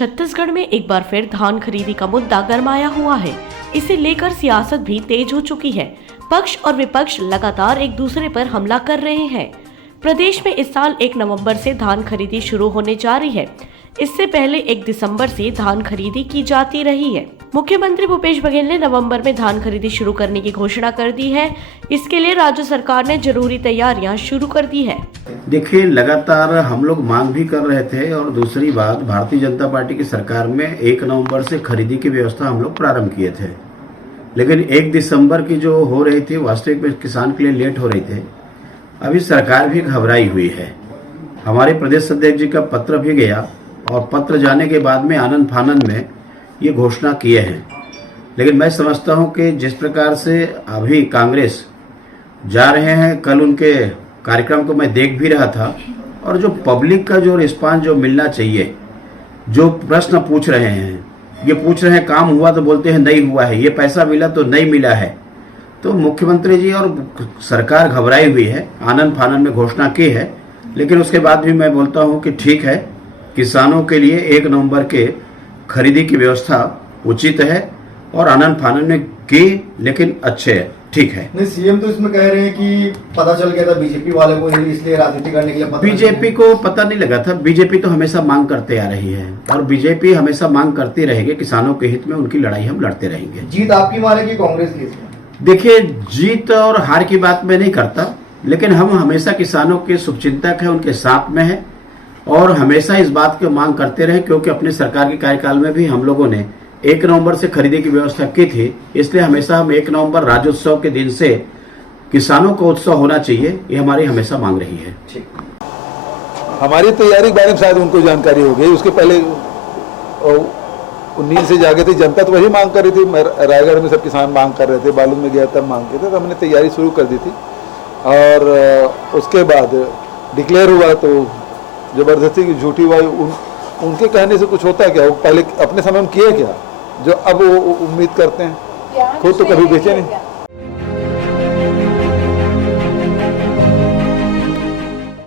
छत्तीसगढ़ में एक बार फिर धान खरीदी का मुद्दा गरमाया हुआ है। इसे लेकर सियासत भी तेज हो चुकी है। पक्ष और विपक्ष लगातार एक दूसरे पर हमला कर रहे हैं। प्रदेश में इस साल 1 नवंबर से धान खरीदी शुरू होने जा रही है। इससे पहले 1 दिसंबर से धान खरीदी की जाती रही है। मुख्यमंत्री भूपेश बघेल ने नवंबर में धान खरीदी शुरू करने की घोषणा कर दी है। इसके लिए राज्य सरकार ने जरूरी तैयारियां शुरू कर दी है। देखिए, लगातार हम लोग मांग भी कर रहे थे और दूसरी बात, भारतीय जनता पार्टी की सरकार में 1 नवंबर से खरीदी की व्यवस्था हम लोग प्रारंभ किए थे, लेकिन 1 दिसंबर की जो हो रही थी वास्तविक में किसान के लिए लेट हो रही थी। अभी सरकार भी घबराई हुई है। हमारे प्रदेश अध्यक्ष जी का पत्र भी गया और पत्र जाने के बाद में आनंद फानंद में ये घोषणा किए हैं। लेकिन मैं समझता हूं कि जिस प्रकार से अभी कांग्रेस जा रहे हैं, कल उनके कार्यक्रम को मैं देख भी रहा था, और जो पब्लिक का जो रिस्पांस जो मिलना चाहिए, जो प्रश्न पूछ रहे हैं, ये पूछ रहे हैं काम हुआ तो बोलते हैं नहीं हुआ है, ये पैसा मिला तो नहीं मिला है। तो मुख्यमंत्री जी और सरकार घबराई हुई है, आनंद फानंद में घोषणा की है। लेकिन उसके बाद भी मैं बोलता हूं कि ठीक है, किसानों के लिए 1 नवंबर के खरीदी की व्यवस्था उचित है और आनंद फानंद में की, लेकिन अच्छे है, ठीक है। नहीं, सीएम तो इसमें कह रहे हैं कि पता चल गया था बीजेपी वाले को, इसलिए राजनीति करने के लिए बीजेपी को पता नहीं लगा था। बीजेपी तो हमेशा मांग करते आ रही है और बीजेपी हमेशा मांग करती रहेगी। किसानों के हित में उनकी लड़ाई हम लड़ते रहेंगे। जीत आपकी मानेगी कांग्रेस की? देखिए, जीत और हार की बात मैं नहीं करता, लेकिन हम हमेशा किसानों के शुभचिंतक हैं, उनके साथ में है और हमेशा इस बात की मांग करते रहे, क्योंकि अपने सरकार के कार्यकाल में भी हम लोगों ने 1 नवंबर से खरीदी की व्यवस्था की थी। इसलिए हमेशा हम 1 नवंबर राज्योत्सव के दिन से किसानों को उत्सव होना चाहिए, ये हमारी हमेशा मांग रही है। हमारी तैयारी के बारे में शायद उनको जानकारी हो गई। उसके पहले नींद से जागे थे, जनता तो वही मांग कर रही थी। रायगढ़ में सब किसान मांग कर रहे थे, बालूद में गया तब मांग कर थे, तो हमने तैयारी शुरू कर दी थी। और उसके बाद डिक्लेयर हुआ तो जबरदस्ती की झूठी हुआ। उनके कहने से कुछ होता है क्या? वो पहले अपने समय में किए क्या जो अब वो उम्मीद करते हैं? खुद तो कभी बेचे नहीं।